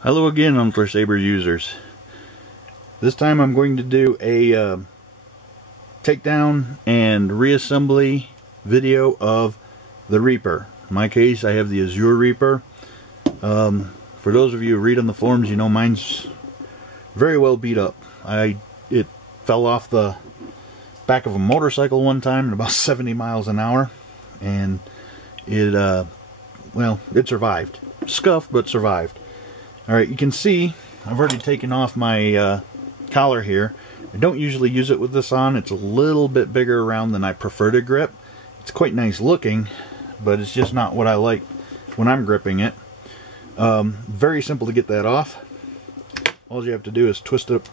Hello again, Ultrasabers users. This time I'm going to do a takedown and reassembly video of the Reaper. In my case, I have the Azure Reaper. For those of you who read on the forums, you know mine's very well beat up. It fell off the back of a motorcycle one time at about 70 miles an hour, and it survived. Scuffed, but survived. Alright, you can see I've already taken off my collar here. I don't usually use it with this on. It's a little bit bigger around than I prefer to grip. It's quite nice looking, but it's just not what I like when I'm gripping it. Very simple to get that off. All you have to do is twist it up.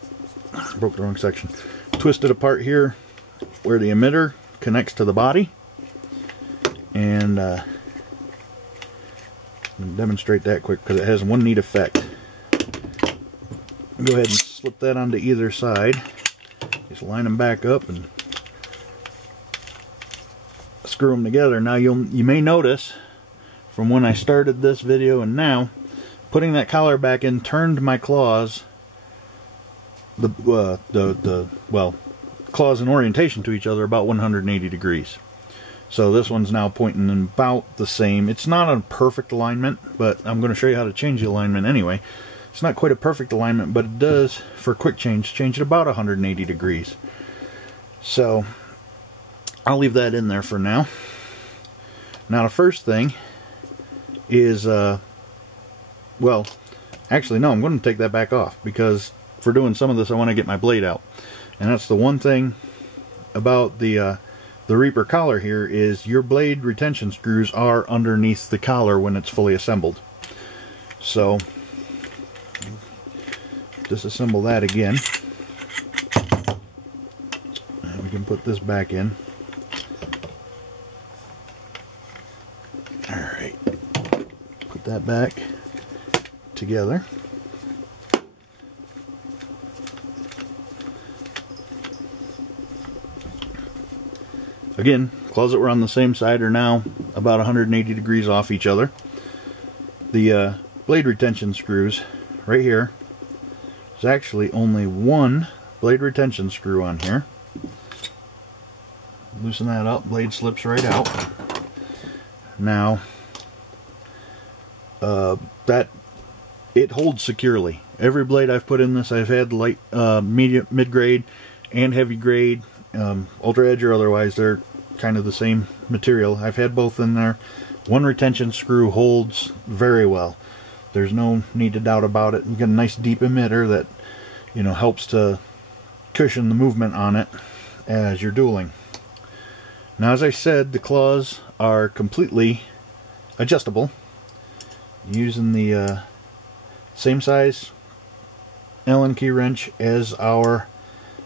Broke the wrong section. Twist it apart here where the emitter connects to the body. And I'm going to demonstrate that quick because it has one neat effect. Go ahead and slip that onto either side. Just line them back up and screw them together. Now you may notice from when I started this video and now, putting that collar back in turned my claws, claws in orientation to each other about 180 degrees. So this one's now pointing in about the same. It's not a perfect alignment, but I'm going to show you how to change the alignment anyway. It's not quite a perfect alignment, but it does, for quick change it about 180 degrees. So I'll leave that in there for now. Now the first thing is, well, actually no, I'm going to take that back off because for doing some of this I want to get my blade out. And that's the one thing about the Reaper collar here is your blade retention screws are underneath the collar when it's fully assembled. So disassemble that again. And we can put this back in. Alright. Put that back together. Again, claws that were on the same side are now about 180 degrees off each other. The blade retention screws right here, there's actually only one blade retention screw on here. Loosen that up, blade slips right out. Now, that it holds securely. Every blade I've put in this, I've had light, medium, mid-grade, and heavy grade. Ultra Edge or otherwise, they're kind of the same material. I've had both in there. One retention screw holds very well. There's no need to doubt about it. You get a nice deep emitter that, you know, helps to cushion the movement on it as you're dueling. Now, as I said, the claws are completely adjustable using the same size Allen key wrench as our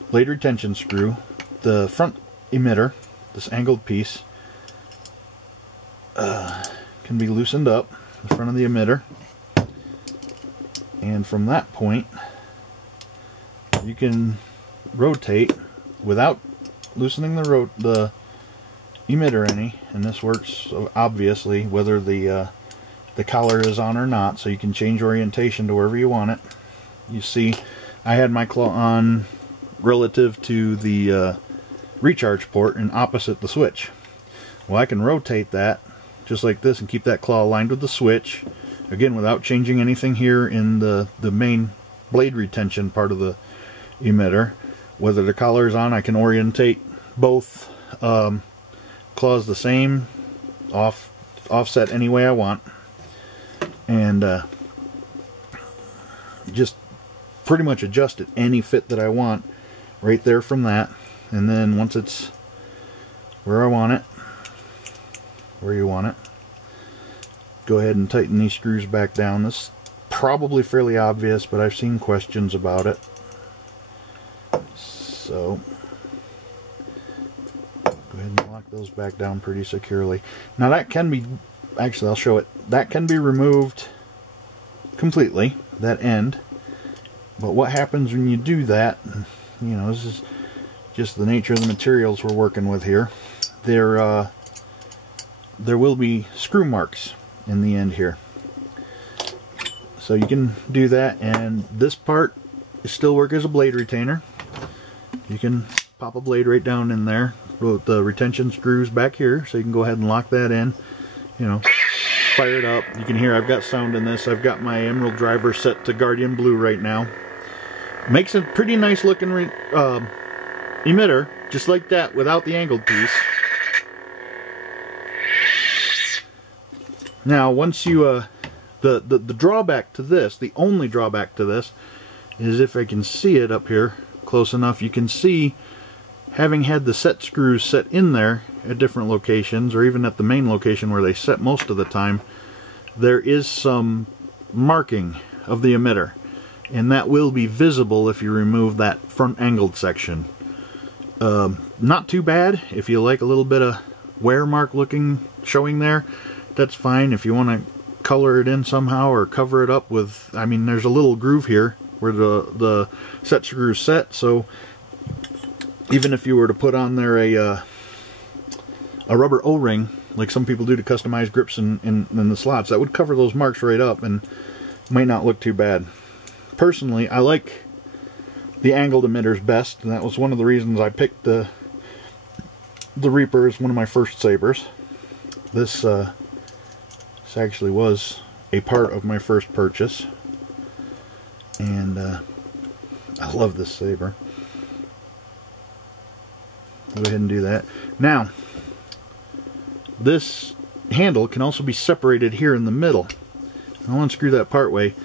blade retention screw. The front emitter, this angled piece, can be loosened up in front of the emitter, and from that point you can rotate without loosening the emitter any, and this works obviously whether the collar is on or not, so you can change orientation to wherever you want it. You see I had my claw on relative to the recharge port and opposite the switch. Well, I can rotate that just like this and keep that claw aligned with the switch, again without changing anything here in the main blade retention part of the emitter. Whether the collar is on, I can orientate both claws the same, offset any way I want, and just pretty much adjust it any fit that I want right there from that. And then once it's where I want it, where you want it, go ahead and tighten these screws back down. This is probably fairly obvious, but I've seen questions about it. So go ahead and lock those back down pretty securely. Now that can be, actually I'll show it, that can be removed completely, that end. But what happens when you do that, you know, this is just the nature of the materials we're working with here. There will be screw marks in the end here. So you can do that, and this part still work as a blade retainer. You can pop a blade right down in there with the retention screws back here, so you can go ahead and lock that in. You know, fire it up. You can hear I've got sound in this. I've got my emerald driver set to Guardian Blue right now. Makes a pretty nice looking emitter, just like that, without the angled piece. Now, once you, the drawback to this, the only drawback to this, is if I can see it up here close enough, you can see, having had the set screws set in there at different locations, or even at the main location where they set most of the time, there is some marking of the emitter, and that will be visible if you remove that front angled section. Not too bad. If you like a little bit of wear mark looking showing there, that's fine. If you want to color it in somehow or cover it up with, I mean, there's a little groove here where the set screw is set, so even if you were to put on there a rubber O-ring, like some people do to customize grips in the slots, that would cover those marks right up and might not look too bad. Personally, I like the angled emitters best, and that was one of the reasons I picked the Reaper as one of my first sabers. This actually was a part of my first purchase, and I love this saber. Go ahead and do that. Now, this handle can also be separated here in the middle. I'll unscrew that part way.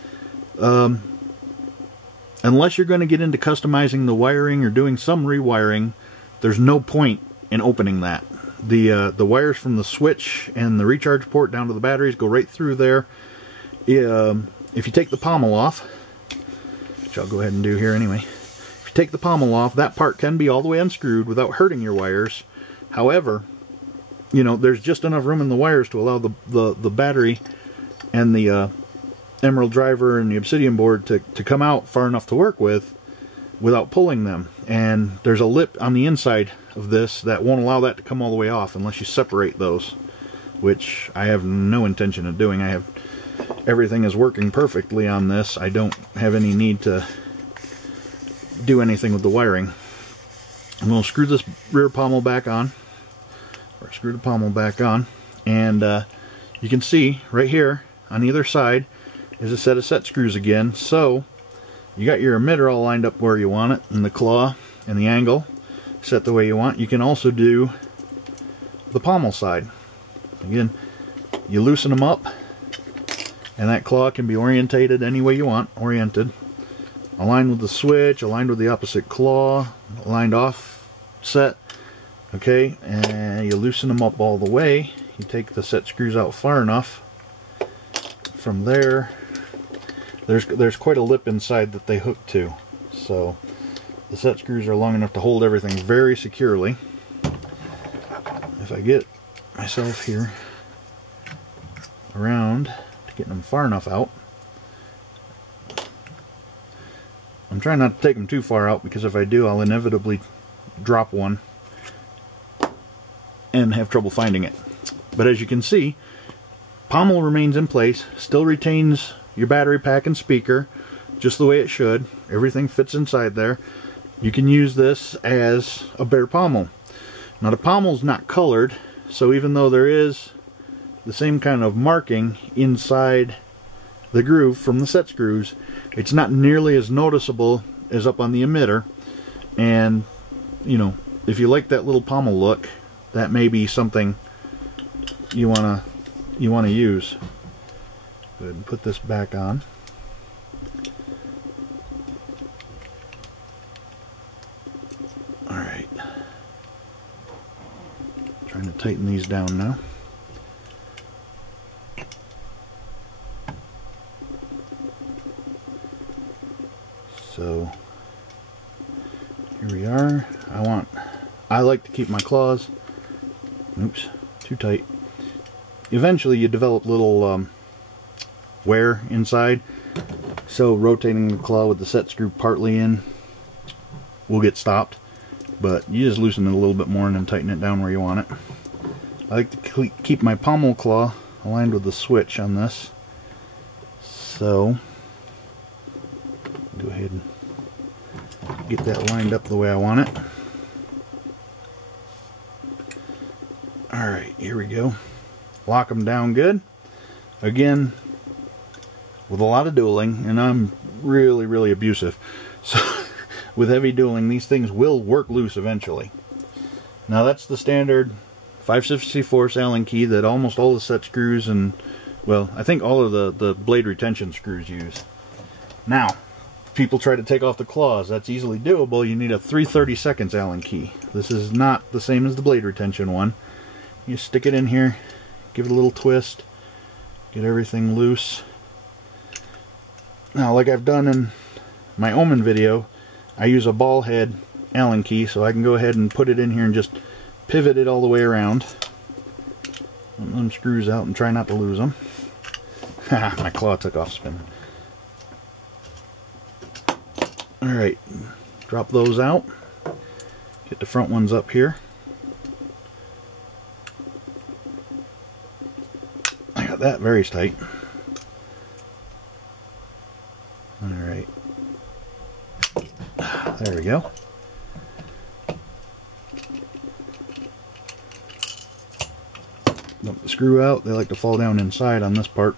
Unless you're going to get into customizing the wiring or doing some rewiring, there's no point in opening that. The wires from the switch and the recharge port down to the batteries go right through there. If you take the pommel off, which I'll go ahead and do here anyway, if you take the pommel off, that part can be all the way unscrewed without hurting your wires. However, you know, there's just enough room in the wires to allow the battery and the emerald driver and the obsidian board to come out far enough to work with without pulling them. And there's a lip on the inside of this that won't allow that to come all the way off unless you separate those, which I have no intention of doing. Everything is working perfectly on this. I don't have any need to do anything with the wiring. I'm going to screw this rear pommel back on, or screw the pommel back on, and you can see right here on either side is a set of set screws again. So you got your emitter all lined up where you want it, and the claw and the angle set the way you want. You can also do the pommel side. Again, you loosen them up, and that claw can be orientated any way you want, aligned with the switch, aligned with the opposite claw, aligned off set. Okay, and you loosen them up all the way. You take the set screws out far enough. From there, there's quite a lip inside that they hook to, so the set screws are long enough to hold everything very securely. If I get myself here around to getting them far enough out, I'm trying not to take them too far out, because if I do, I'll inevitably drop one and have trouble finding it. But as you can see, pommel remains in place, still retains your battery pack and speaker just the way it should. Everything fits inside there. You can use this as a bare pommel. Now the pommel's not colored, so even though there is the same kind of marking inside the groove from the set screws, it's not nearly as noticeable as up on the emitter. And you know, if you like that little pommel look, that may be something you want to use. Go ahead and put this back on. Alright. Trying to tighten these down now. So here we are. I like to keep my claws, oops, too tight. Eventually you develop little wear inside, so rotating the claw with the set screw partly in will get stopped, but you just loosen it a little bit more and then tighten it down where you want it. I like to keep my pommel claw aligned with the switch on this, so Go ahead and get that lined up the way I want it. Alright, here we go. Lock them down good. Again, with a lot of dueling, and I'm really, really abusive. So, with heavy dueling, these things will work loose eventually. Now, that's the standard 5/64 Allen key that almost all the set screws and, well, I think all of the blade retention screws use. Now, people try to take off the claws. That's easily doable. You need a 3/32 Allen key. This is not the same as the blade retention one. You stick it in here, give it a little twist, get everything loose. Now, like I've done in my Omen video, I use a ball head Allen key, so I can go ahead and put it in here and just pivot it all the way around. Let them screws out and try not to lose them. Haha, my claw took off spinning. Alright, drop those out. Get the front ones up here. I got that very tight. Alright. There we go. Dump the screw out. They like to fall down inside on this part.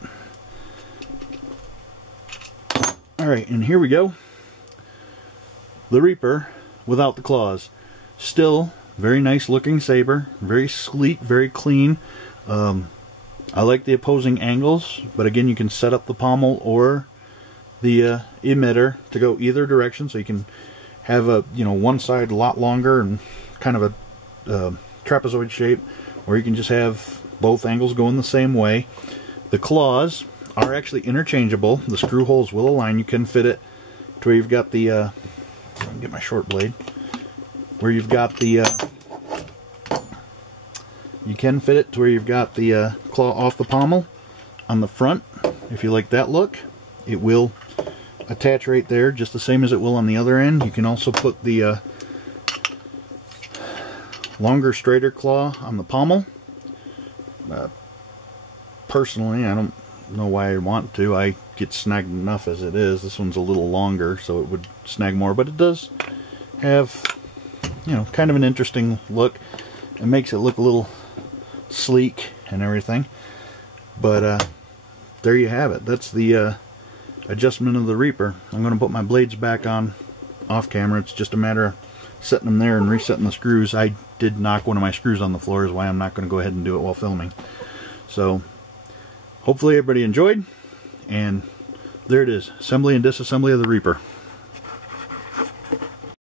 Alright, and here we go. The Reaper without the claws. Still very nice looking saber. Very sleek, very clean. I like the opposing angles, but again, you can set up the pommel or the emitter to go either direction, so you can have a, you know, one side a lot longer and kind of a trapezoid shape, or you can just have both angles going the same way. The claws are actually interchangeable. The screw holes will align. You can fit it to where you've got the I can get my short blade, where you've got the you can fit it to where you've got the claw off the pommel on the front. If you like that look, it will attach right there, just the same as it will on the other end. You can also put the longer, straighter claw on the pommel. Personally, I don't know why I want to. I get snagged enough as it is. This one's a little longer, so it would snag more, but it does have, you know, kind of an interesting look. It makes it look a little sleek and everything. But there you have it. That's the adjustment of the Reaper. I'm going to put my blades back on off camera. It's just a matter of setting them there and resetting the screws. I did knock one of my screws on the floor, is why I'm not going to go ahead and do it while filming. So hopefully everybody enjoyed, and there it is, assembly and disassembly of the Reaper.